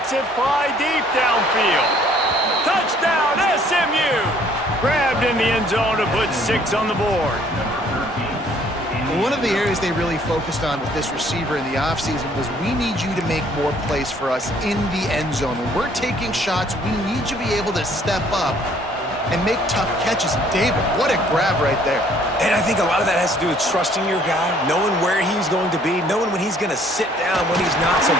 lets it fly deep downfield. Touchdown, SMU! Grabbed in the end zone to put 6 on the board. One of the areas they really focused on with this receiver in the offseason was we need you to make more plays for us in the end zone. When we're taking shots, we need you to be able to step up and make tough catches. David, what a grab right there. And I think a lot of that has to do with trusting your guy, knowing where he's going to be, knowing when he's going to sit down, when he's not. So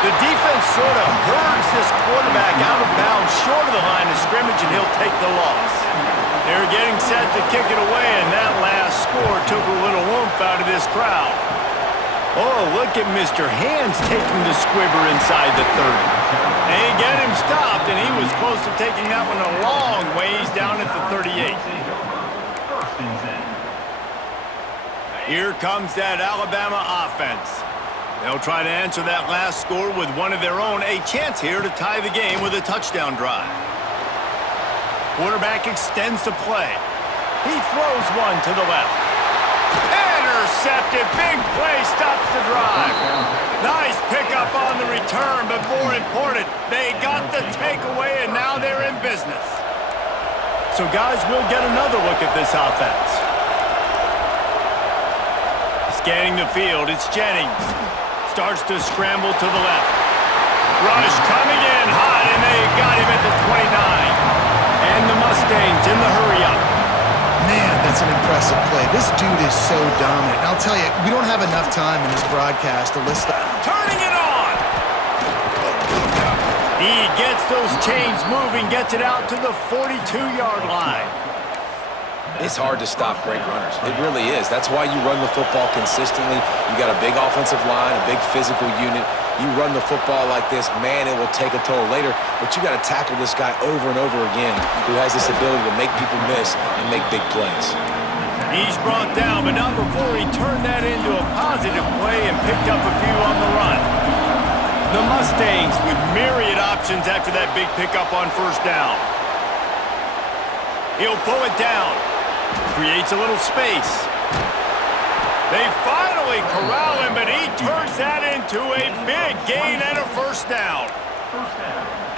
the defense sort of herds this quarterback out of bounds short of the line of scrimmage, and he'll take the loss. They're getting set to kick it away, and that last score took a little oomph out of this crowd. Oh, look at Mr. Hands taking the squibber inside the 30. They get him stopped, and he was close to taking that one a long ways down at the 38. Here comes that Alabama offense. They'll try to answer that last score with one of their own, a chance here to tie the game with a touchdown drive. Quarterback extends the play. He throws one to the left. Intercepted. Big play stops the drive. Nice pickup on the return, but more important, they got the takeaway, and now they're in business. So, guys, we'll get another look at this offense. Scanning the field, it's Jennings. Starts to scramble to the left. Rush coming in hot, and they got him at the 29. And the Mustangs in the hurry-up. Man, that's an impressive play. This dude is so dominant. And I'll tell you, we don't have enough time in this broadcast to list that. Turning it on! He gets those chains moving, gets it out to the 42-yard line. it's hard to stop great runners. It really is. That's why you run the football consistently. You got a big offensive line, a big physical unit. You run the football like this, man, it will take a toll later. But you got to tackle this guy over and over again who has this ability to make people miss and make big plays. He's brought down, but not before he turned that into a positive play and picked up a few on the run. The Mustangs with myriad options after that big pickup on first down. He'll pull it down. Creates a little space. They finally corral him, but he turns that into a big gain and a first down.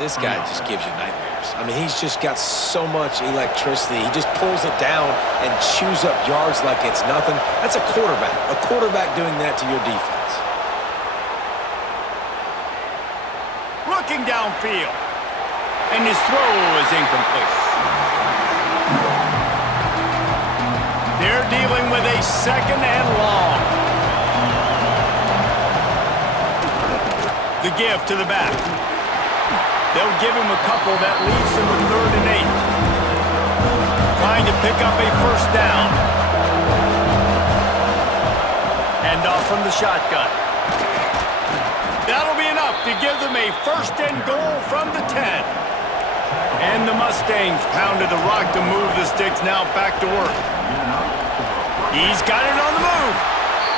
This guy just gives you nightmares. I mean, he's just got so much electricity. He just pulls it down and chews up yards like it's nothing. That's a quarterback. A quarterback doing that to your defense. Looking downfield. And his throw is incomplete. They're dealing with a second and long. The give to the back. They'll give him a couple that leaves him with 3rd and 8. Trying to pick up a first down. Hand off from the shotgun. That'll be enough to give them a 1st and goal from the 10. And the Mustangs pounded the rock to move the sticks, now back to work. He's got it on the move.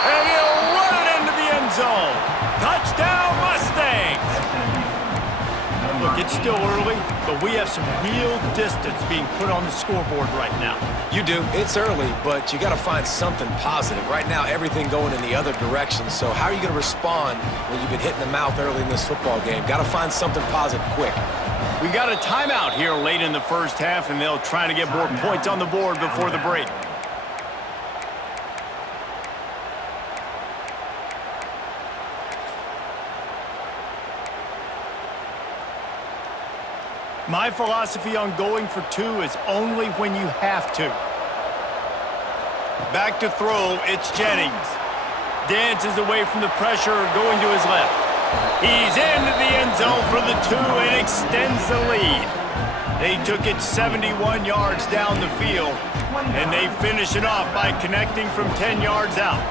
And he'll run it into the end zone. Touchdown, Mustangs! Look, it's still early, but we have some real distance being put on the scoreboard right now. You do. It's early, but you got to find something positive. Right now, everything going in the other direction. So how are you going to respond when you've been hit in the mouth early in this football game? Got to find something positive quick. We got a timeout here late in the first half, and they'll try to get more points on the board before the break. My philosophy on going for 2 is only when you have to. Back to throw, it's Jennings. Dances away from the pressure, going to his left. He's into the end zone for the 2 and extends the lead. They took it 71 yards down the field, and they finish it off by connecting from 10 yards out.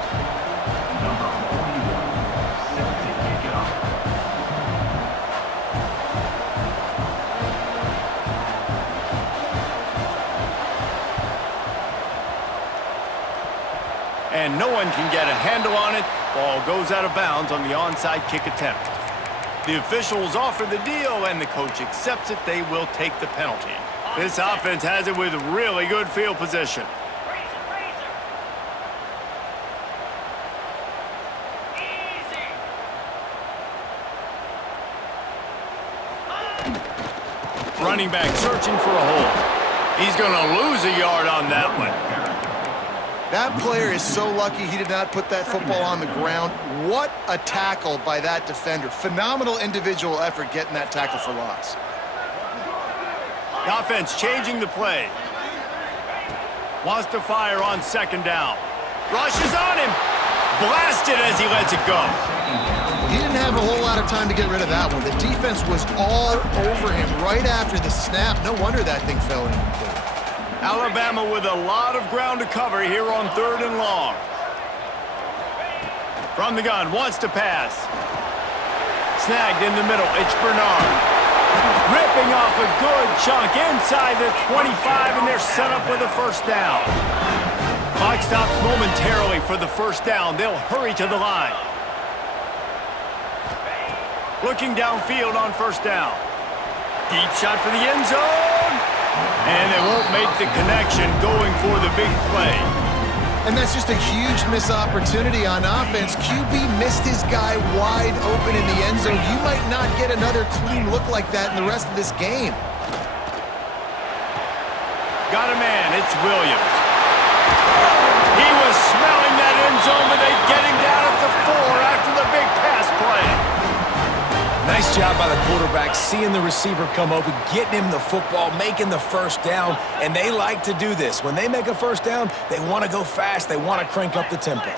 And no one can get a handle on it. Ball goes out of bounds on the onside kick attempt. The officials offer the deal, and the coach accepts it. They will take the penalty. This offense has it with really good field position. Running back searching for a hole. He's going to lose a yard on that one. That player is so lucky he did not put that football on the ground. What a tackle by that defender. Phenomenal individual effort getting that tackle for loss. The offense changing the play. Wants to fire on second down. Rushes on him. Blasted as he lets it go. He didn't have a whole lot of time to get rid of that one. The defense was all over him right after the snap. No wonder that thing fell incomplete. Alabama with a lot of ground to cover here on 3rd and long. From the gun, wants to pass. Snagged in the middle, it's Bernard. Ripping off a good chunk inside the 25, and they're set up with a first down. Clock stops momentarily for the first down. They'll hurry to the line. Looking downfield on first down. Deep shot for the end zone. And they won't make the connection going for the big play. And that's just a huge missed opportunity on offense. QB missed his guy wide open in the end zone. You might not get another clean look like that in the rest of this game. Got a man, it's Williams. He was smelling that end zone, but they get him down at the 4 after the big pass play. Nice job by the quarterback, seeing the receiver come open, getting him the football, making the first down, and they like to do this. When they make a first down, they want to go fast, they want to crank up the tempo.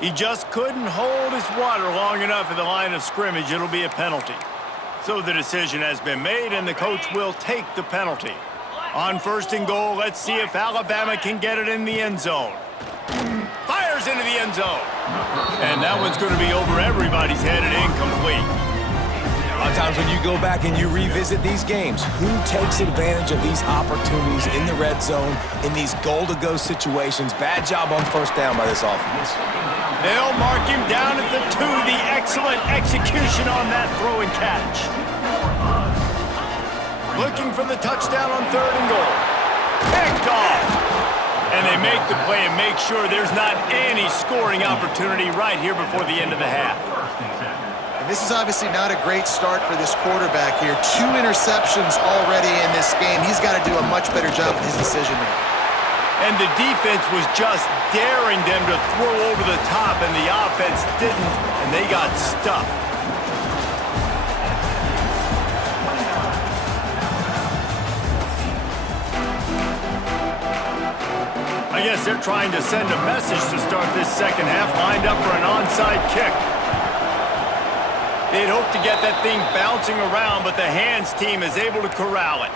He just couldn't hold his water long enough at the line of scrimmage. It'll be a penalty. So the decision has been made, and the coach will take the penalty. On 1st and goal, let's see if Alabama can get it in the end zone. Fires into the end zone. And that one's going to be over everybody's head and incomplete. A lot of times when you go back and you revisit these games, who takes advantage of these opportunities in the red zone, in these goal-to-go situations? Bad job on first down by this offense. They'll mark him down at the 2. The excellent execution on that throw and catch. Looking for the touchdown on 3rd and goal. Picked off. And they make the play and make sure there's not any scoring opportunity right here before the end of the half. And this is obviously not a great start for this quarterback here. 2 interceptions already in this game. He's got to do a much better job with his decision-making. And the defense was just daring them to throw over the top, and the offense didn't, and they got stuffed. I guess they're trying to send a message to start this second half, lined up for an onside kick. They'd hoped to get that thing bouncing around, but the hands team is able to corral it.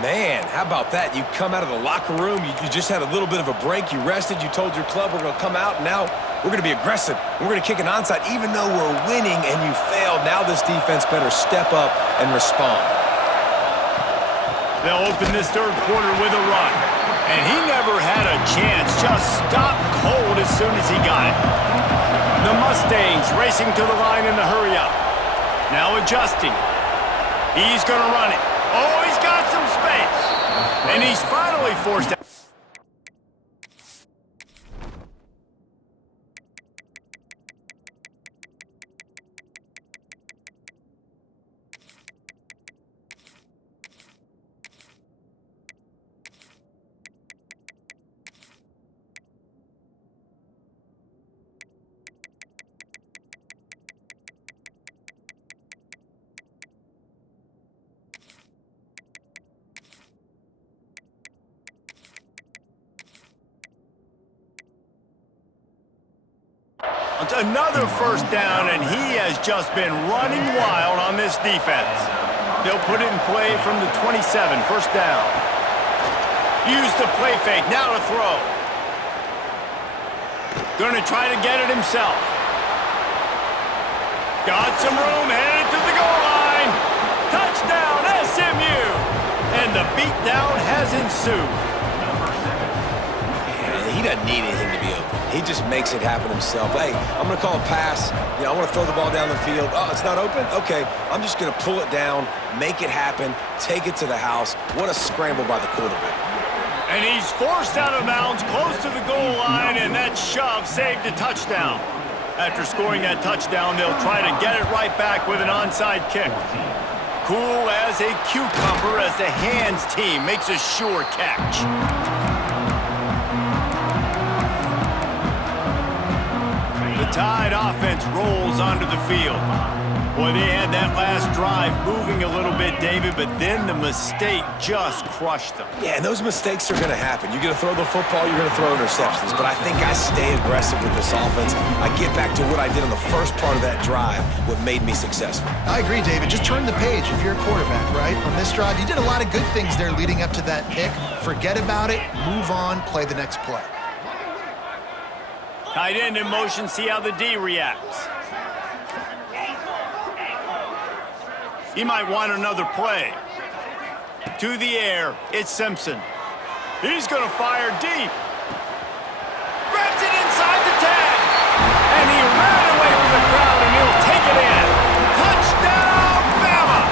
Man, how about that? You come out of the locker room, you just had a little bit of a break, you rested, you told your club we're going to come out, and now we're going to be aggressive. We're going to kick an onside even though we're winning and you failed. Now this defense better step up and respond. They'll open this 3rd quarter with a run. And he never had a chance, just stopped cold as soon as he got it. The Mustangs racing to the line in the hurry up. Now adjusting. He's going to run it. Oh, he's got some space. And he's finally forced out. Another first down, and he has just been running wild on this defense. They'll put it in play from the 27, first down. Use the play fake, now to throw. Gonna try to get it himself. Got some room, headed to the goal line. Touchdown, SMU! And the beatdown has ensued. He doesn't need anything to be open. He just makes it happen himself. Hey, I'm going to call a pass. You know, I want to throw the ball down the field. Oh, it's not open? Okay, I'm just going to pull it down, make it happen, take it to the house. What a scramble by the quarterback. And he's forced out of bounds close to the goal line, and that shove saved a touchdown. After scoring that touchdown, they'll try to get it right back with an onside kick. Cool as a cucumber as the hands team makes a sure catch. The Tide offense rolls onto the field. Boy, they had that last drive moving a little bit, David, but then the mistake just crushed them. Yeah, and those mistakes are going to happen. You're going to throw the football, you're going to throw interceptions, but I think I stay aggressive with this offense. I get back to what I did on the first part of that drive, what made me successful. I agree, David. Just turn the page if you're a quarterback, right? On this drive, you did a lot of good things there leading up to that pick. Forget about it, move on, play the next play. Tight end in motion, see how the D reacts. He might want another play. To the air, it's Simpson. He's going to fire deep. Grabs it inside the 10. And he ran away from the crowd, and he'll take it in. Touchdown, BAMA!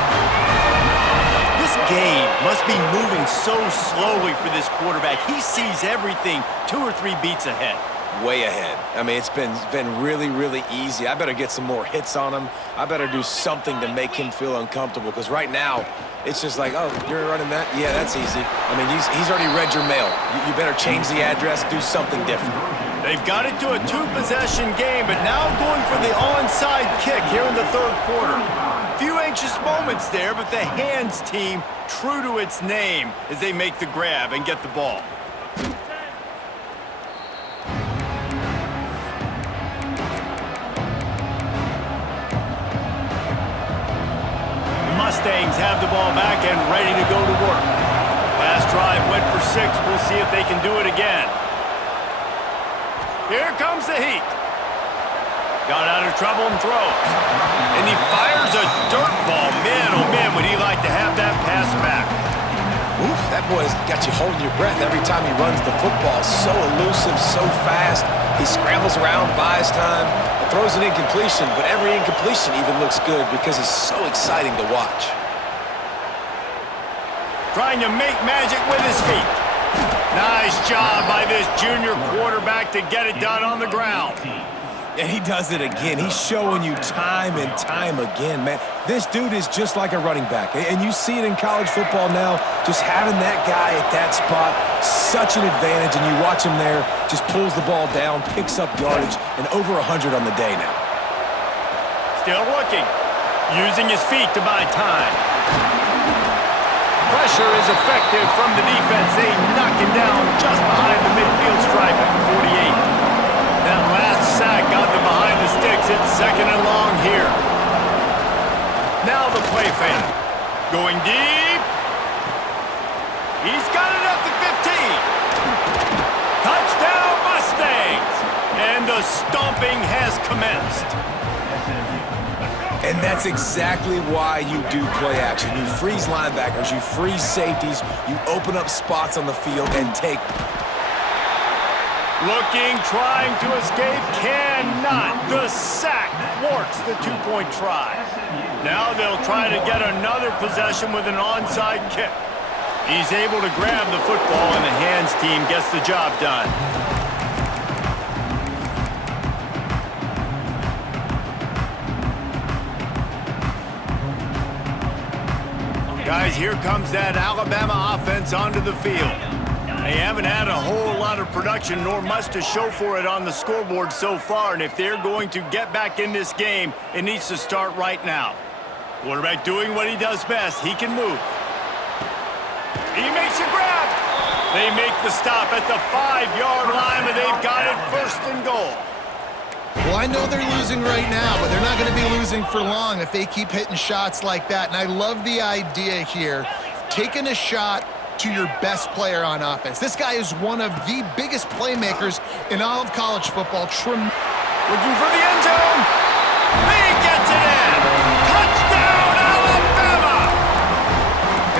This game must be moving so slowly for this quarterback. He sees everything 2 or 3 beats ahead. Way ahead. I mean, it's been really, really easy. I better get some more hits on him. I better do something to make him feel uncomfortable, because right now, it's just like, oh, you're running that? Yeah, that's easy. I mean, he's already read your mail. You better change the address, do something different. They've got it to a 2-possession game, but now going for the onside kick here in the third quarter. Few anxious moments there, but the hands team true to its name as they make the grab and get the ball. Mustangs have the ball back and ready to go to work. Last drive went for 6. We'll see if they can do it again. Here comes the heat. Got out of trouble and throws. And he fires a dirt ball. Man, oh man, would he like to have that pass back. Oof, that boy's got you holding your breath every time he runs the football. So elusive, so fast. He scrambles around, buys time, throws an incompletion, but every incompletion even looks good because it's so exciting to watch. Trying to make magic with his feet. Nice job by this junior quarterback to get it done on the ground. And he does it again. He's showing you time and time again, man. This dude is just like a running back. And you see it in college football now, just having that guy at that spot, such an advantage. And you watch him there, just pulls the ball down, picks up yardage, and over 100 on the day now. Still looking, using his feet to buy time. Pressure is effective from the defense. They knock him down just behind the midfield stripe at the 48. That last sack got them behind the sticks. It's 2nd and long here. Now the play fake. Going deep. He's got it up to 15. Touchdown Mustangs. And the stomping has commenced. And that's exactly why you do play action. You freeze linebackers, you freeze safeties, you open up spots on the field and take. Looking, trying to escape, cannot. The sack thwarts the 2-point try. Now they'll try to get another possession with an onside kick. He's able to grab the football, and the hands team gets the job done. Guys, here comes that Alabama offense onto the field. They haven't had a whole lot of production nor much to show for it on the scoreboard so far, and if they're going to get back in this game, it needs to start right now. Quarterback doing what he does best. He can move. He makes a grab. They make the stop at the 5-yard line, and they've got it 1st and goal. Well, I know they're losing right now, but they're not going to be losing for long if they keep hitting shots like that. And I love the idea here, taking a shot to your best player on offense. This guy is one of the biggest playmakers in all of college football. Looking for the end zone. He gets it in. Touchdown, Alabama!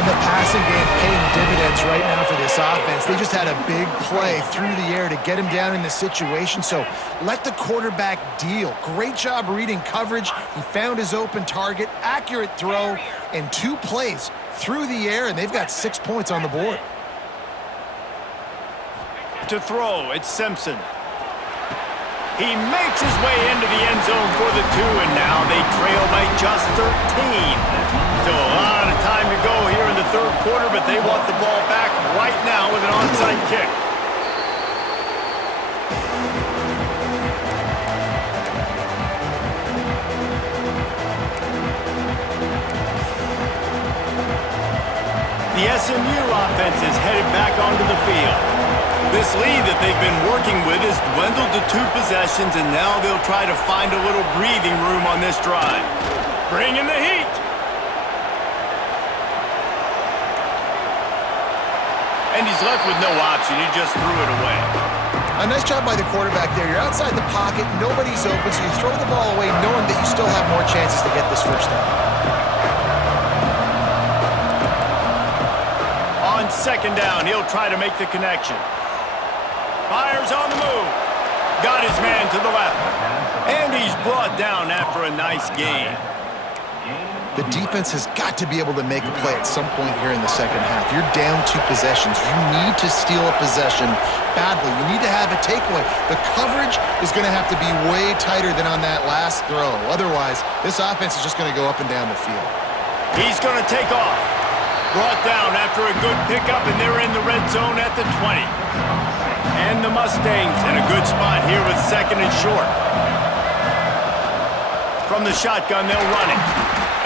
And the passing game paying dividends right now for this offense. They just had a big play through the air to get him down in the situation. So let the quarterback deal. Great job reading coverage. He found his open target, accurate throw, and 2 plays through the air, and they've got 6 points on the board. To throw, it's Simpson. He makes his way into the end zone for the 2, and now they trail by just 13. Still a lot of time to go here in the third quarter, but they want the ball back right now with an onside kick. The SMU offense is headed back onto the field. This lead that they've been working with has dwindled to 2 possessions, and now they'll try to find a little breathing room on this drive. Bring in the heat. And he's left with no option. He just threw it away. A nice job by the quarterback there. You're outside the pocket, nobody's open, so you throw the ball away knowing that you still have more chances to get this first down. On second down, he'll try to make the connection. Fires on the move. Got his man to the left. And he's brought down after a nice gain. The defense has got to be able to make a play at some point here in the second half. You're down 2 possessions. You need to steal a possession badly. You need to have a takeaway. The coverage is going to have to be way tighter than on that last throw. Otherwise, this offense is just going to go up and down the field. He's going to take off. Brought down after a good pickup, and they're in the red zone at the 20. And the Mustangs in a good spot here with second and short. From the shotgun, they'll run it.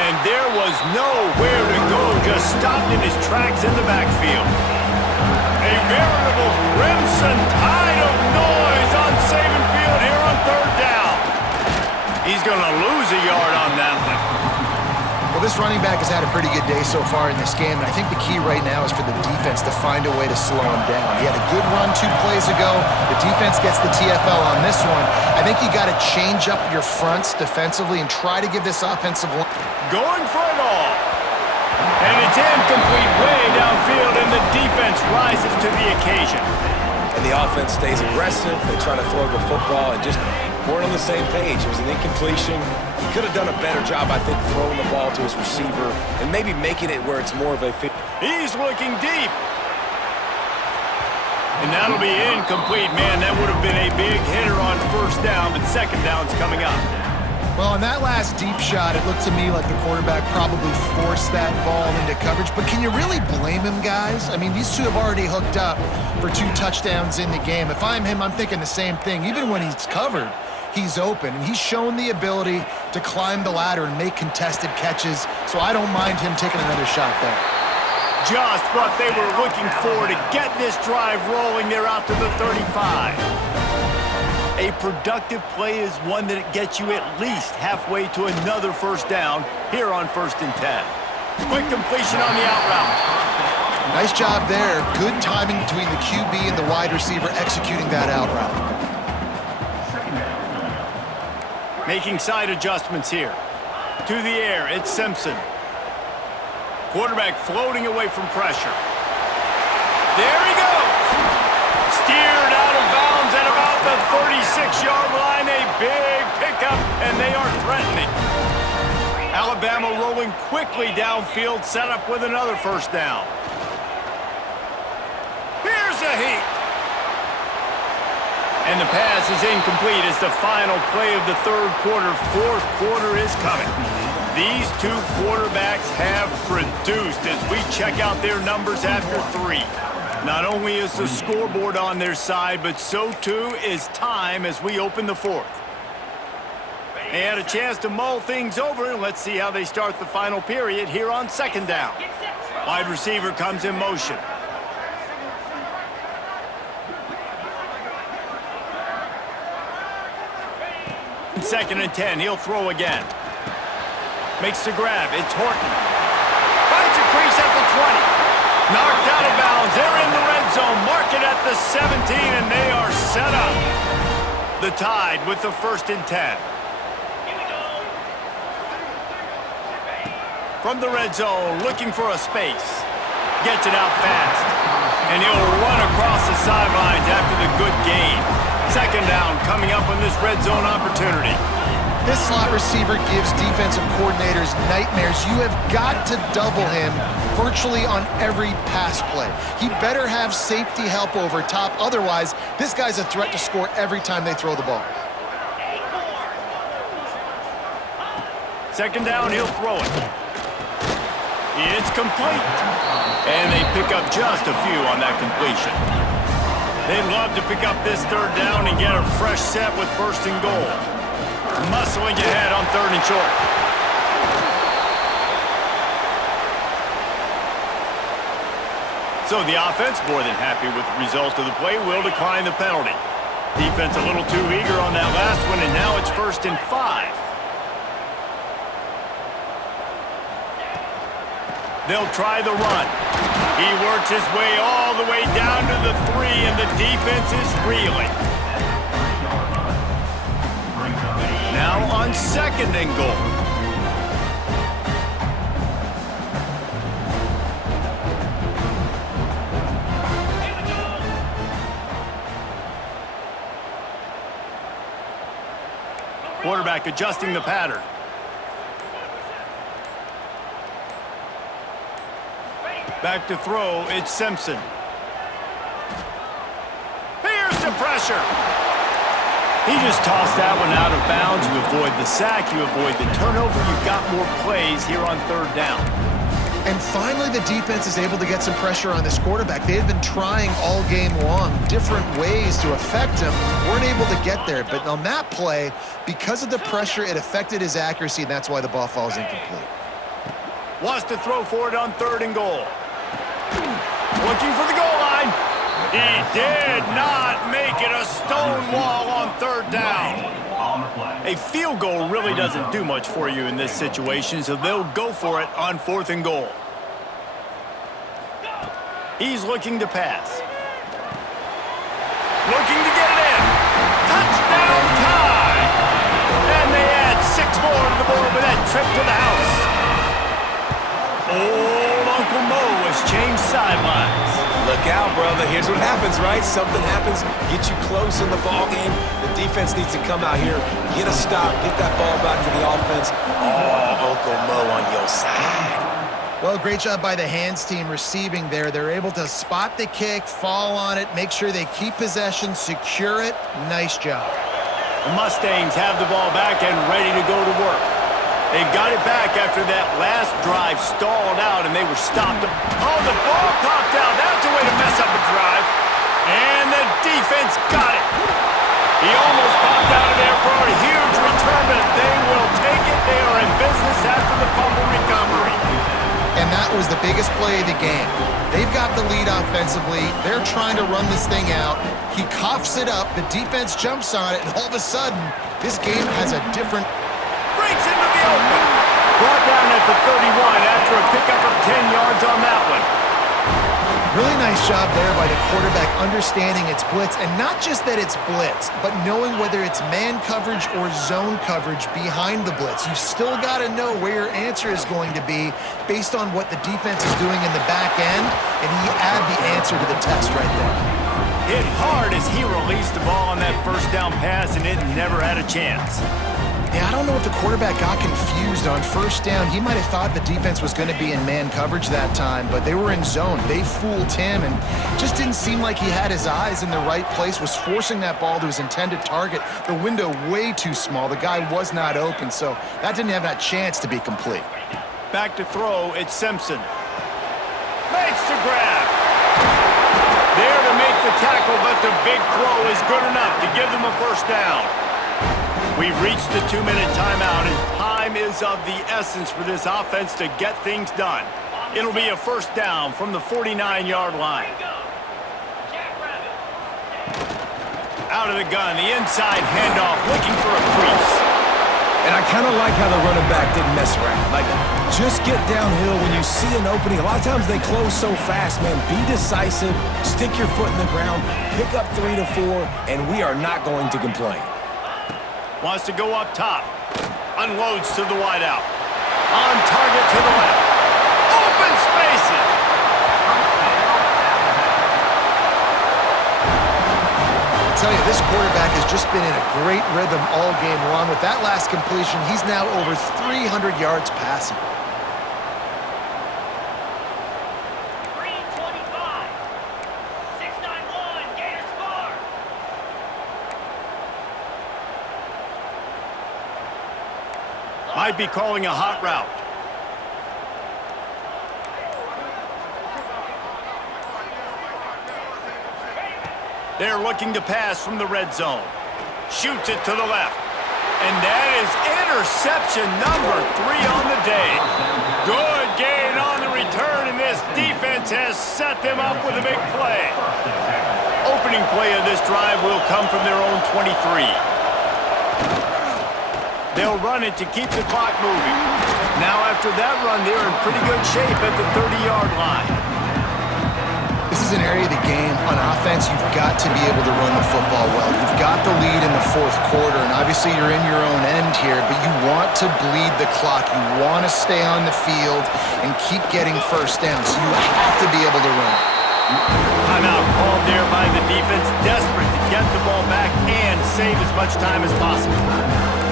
And there was nowhere to go, just stopped in his tracks in the backfield. A veritable crimson tide of noise on Saban Field here on third down. He's going to lose a yard on that one. Well, this running back has had a pretty good day so far in this game, and I think the key right now is for the defense to find a way to slow him down. He had a good run 2 plays ago. The defense gets the TFL on this one. I think you got to change up your fronts defensively and try to give this offensive line. Going for it all. And it's incomplete way downfield, and the defense rises to the occasion. And the offense stays aggressive. They try to throw the football and just weren't on the same page. It was an incompletion. He could have done a better job, I think, throwing the ball to his receiver and maybe making it where it's more of a fit. He's looking deep. And that'll be incomplete. Man, that would have been a big hitter on first down, but second down's coming up. Well, on that last deep shot, it looked to me like the quarterback probably forced that ball into coverage. But can you really blame him, guys? I mean, these 2 have already hooked up for 2 touchdowns in the game. If I'm him, I'm thinking the same thing. Even when he's covered, he's open. And he's shown the ability to climb the ladder and make contested catches. So I don't mind him taking another shot there. Just what they were looking for to get this drive rolling. They're out to the 35. A productive play is one that gets you at least halfway to another first down here on 1st and 10. Quick completion on the out route. Nice job there. Good timing between the QB and the wide receiver executing that out route. Making side adjustments here. To the air, it's Simpson. Quarterback floating away from pressure. There he goes. Steered out of bounds at about the 36-yard line. A big pickup, and they are threatening. Alabama rolling quickly downfield, set up with another first down. Here's a heat. And the pass is incomplete as the final play of the third quarter. Fourth quarter is coming. These 2 quarterbacks have produced as we check out their numbers after 3. Not only is the scoreboard on their side, but so too is time as we open the 4th. They had a chance to mull things over, and let's see how they start the final period here on second down. Wide receiver comes in motion. Second and 10, he'll throw again. Makes the grab, it's Horton. Finds a crease at the 20. Knocked out of bounds, they're in the red zone. Mark it at the 17, and they are set up. The Tide with the 1st and 10. From the red zone, looking for a space. Gets it out fast. And he'll run across the sidelines after the good gain. Second down coming up on this red zone opportunity. This slot receiver gives defensive coordinators nightmares. You have got to double him virtually on every pass play. He better have safety help over top. Otherwise, this guy's a threat to score every time they throw the ball. Second down, he'll throw it. It's complete. And they pick up just a few on that completion. They'd love to pick up this third down and get a fresh set with first and goal. Muscling ahead on third and short. So the offense, more than happy with the result of the play, will decline the penalty. Defense a little too eager on that last one, and now it's 1st and 5. They'll try the run. He works his way all the way down to the 3, and the defense is reeling. Now on 2nd and goal. Quarterback adjusting the pattern. Back to throw, it's Simpson. Here's the pressure. He just tossed that one out of bounds. You avoid the sack, you avoid the turnover. You've got more plays here on 3rd down. And finally, the defense is able to get some pressure on this quarterback. They had been trying all game long different ways to affect him. Weren't able to get there. But on that play, because of the pressure, it affected his accuracy, and that's why the ball falls incomplete. Wants to throw for it on 3rd and goal. Looking for the goal line. He did not make it. A stone wall on 3rd down. A field goal really doesn't do much for you in this situation, so they'll go for it on 4th and goal. He's looking to pass. Looking to get it in. Touchdown tie. And they add 6 more to the board with that trip to the house. Old Uncle Mo has changed sidelines. Look out, brother. Here's what happens, right? Something happens, get you close in the ball game. The defense needs to come out here, get a stop, get that ball back to the offense. Oh, Uncle Mo on your side. Well, great job by the hands team receiving there. They're able to spot the kick, fall on it, make sure they keep possession, secure it. Nice job. The Mustangs have the ball back and ready to go to work. They've got it back after that last drive stalled out, and they were stopped. Oh, the ball popped out. That's a way to mess up a drive. And the defense got it. He almost popped out of there for a huge return, but they will take it. They are in business after the fumble recovery. And that was the biggest play of the game. They've got the lead offensively. They're trying to run this thing out. He coughs it up. The defense jumps on it, and all of a sudden, this game has a different... Breaks into the open. Brought down at the 31 after a pickup of 10 yards on that one. Really nice job there by the quarterback understanding it's blitz, and not just that it's blitz, but knowing whether it's man coverage or zone coverage behind the blitz. You've still got to know where your answer is going to be based on what the defense is doing in the back end, and he add the answer to the test right there. Hit hard as he released the ball on that 1st down pass, and it never had a chance. Yeah, I don't know if the quarterback got confused on 1st down. He might have thought the defense was going to be in man coverage that time, but they were in zone. They fooled him, and just didn't seem like he had his eyes in the right place, was forcing that ball to his intended target. The window way too small. The guy was not open, so that didn't have that chance to be complete. Back to throw, it's Simpson. Makes the grab. There to make the tackle, but the big throw is good enough to give them a 1st down. We've reached the 2-minute timeout, and time is of the essence for this offense to get things done. It'll be a 1st down from the 49-yard line. Out of the gun, the inside handoff, looking for a crease. And I kind of like how the running back didn't mess around. Like, just get downhill when you see an opening. A lot of times they close so fast, man. Be decisive, stick your foot in the ground, pick up 3 to 4, and we are not going to complain. Wants to go up top. Unloads to the wideout. On target to the left. Open spaces. tell you, this quarterback has just been in a great rhythm all game long. With that last completion, he's now over 300 yards passing. Might be calling a hot route. They're looking to pass from the red zone. Shoots it to the left. And that is interception number 3 on the day. Good gain on the return, and this defense has set them up with a big play. Opening play of this drive will come from their own 23. They'll run it to keep the clock moving. Now after that run, they're in pretty good shape at the 30-yard line. This is an area of the game. On offense, you've got to be able to run the football well. You've got the lead in the fourth quarter, and obviously you're in your own end here, but you want to bleed the clock. You want to stay on the field and keep getting first down, so you have to be able to run it. Timeout called there by the defense, desperate to get the ball back and save as much time as possible.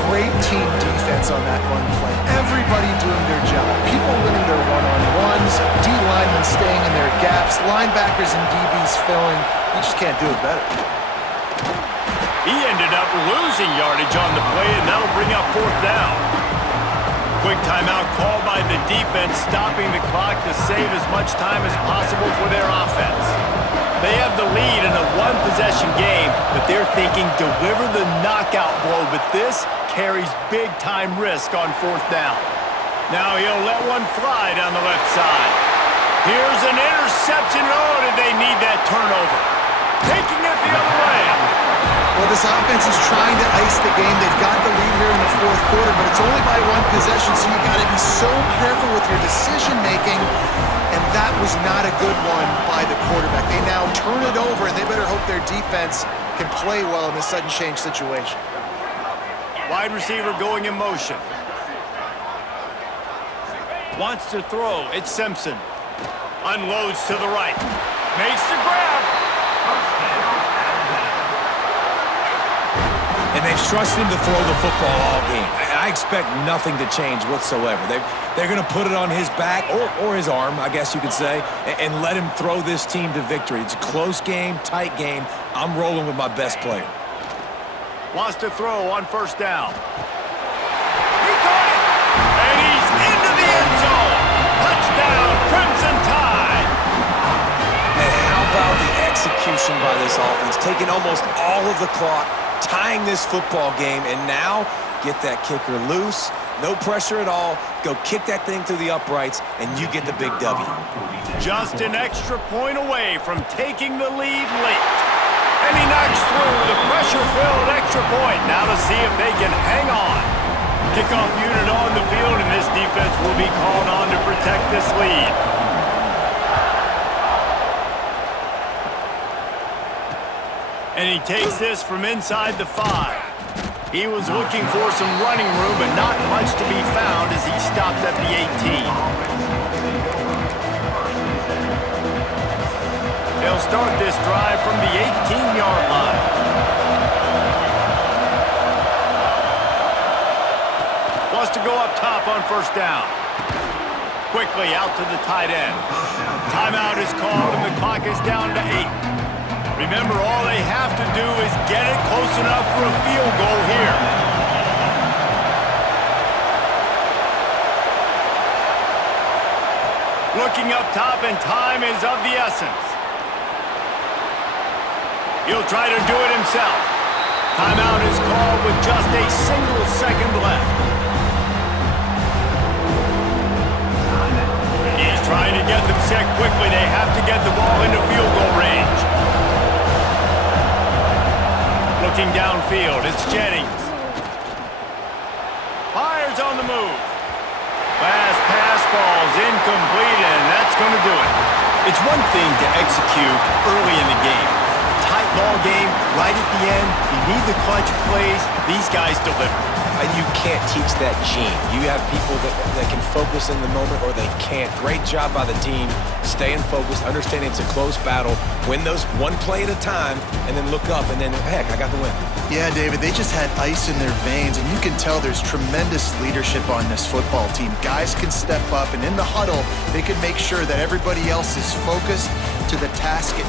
Great team defense on that run play. Everybody doing their job. People winning their one-on-ones, D-linemen staying in their gaps, linebackers and DBs filling. You just can't do it better. He ended up losing yardage on the play, and that'll bring up fourth down. Quick timeout called by the defense, stopping the clock to save as much time as possible for their offense. They have the lead in a one-possession game, but they're thinking deliver the knockout blow, but this carries big-time risk on fourth down. Now he'll let one fly down the left side. Here's an interception. Oh, did they need that turnover? Taking it the other way. Well, this offense is trying to ice the game. They've got the lead here in the fourth quarter, but it's only by one possession, so you got to be so careful with your decision-making, and that was not a good one by the quarterback. They now turn it over, and they better hope their defense can play well in this sudden change situation. Wide receiver going in motion. Wants to throw. It's Simpson. Unloads to the right. Makes the grab. And they've trusted him to throw the football all game. I expect nothing to change whatsoever. They're going to put it on his back, or his arm, I guess you could say, and let him throw this team to victory. It's a close game, tight game. I'm rolling with my best player. Wants to throw on first down. He caught it! And he's into the end zone! Touchdown, Crimson Tide! And how about the execution by this offense? Taking almost all of the clock, tying this football game, and now get that kicker loose. No pressure at all. Go kick that thing through the uprights, and you get the big W. Just an extra point away from taking the lead late. And he knocks through the pressure-filled extra point. Now to see if they can hang on. Kickoff unit on the field, and this defense will be called on to protect this lead. And he takes this from inside the 5. He was looking for some running room, but not much to be found as he stopped at the 18. They'll start this drive from the 18-yard line. Wants to go up top on first down. Quickly out to the tight end. Timeout is called, and the clock is down to 8. Remember, all they have to do is get it close enough for a field goal here. Looking up top, and time is of the essence. He'll try to do it himself. Timeout is called with just a single second left. He's trying to get them set quickly. They have to get the ball into field goal range. Looking downfield, it's Jennings. Fires on the move. Last pass falls incomplete, and that's going to do it. It's one thing to execute early in the game. Tight ball game, right at the end, you need the clutch plays. These guys deliver. And you can't teach that gene. You have people that can focus in the moment or they can't. Great job by the team, staying focused, understanding it's a close battle, win those one play at a time, and then look up, and then, heck, I got the win. Yeah, David, they just had ice in their veins, and you can tell there's tremendous leadership on this football team. Guys can step up, and in the huddle, they can make sure that everybody else is focused to the task at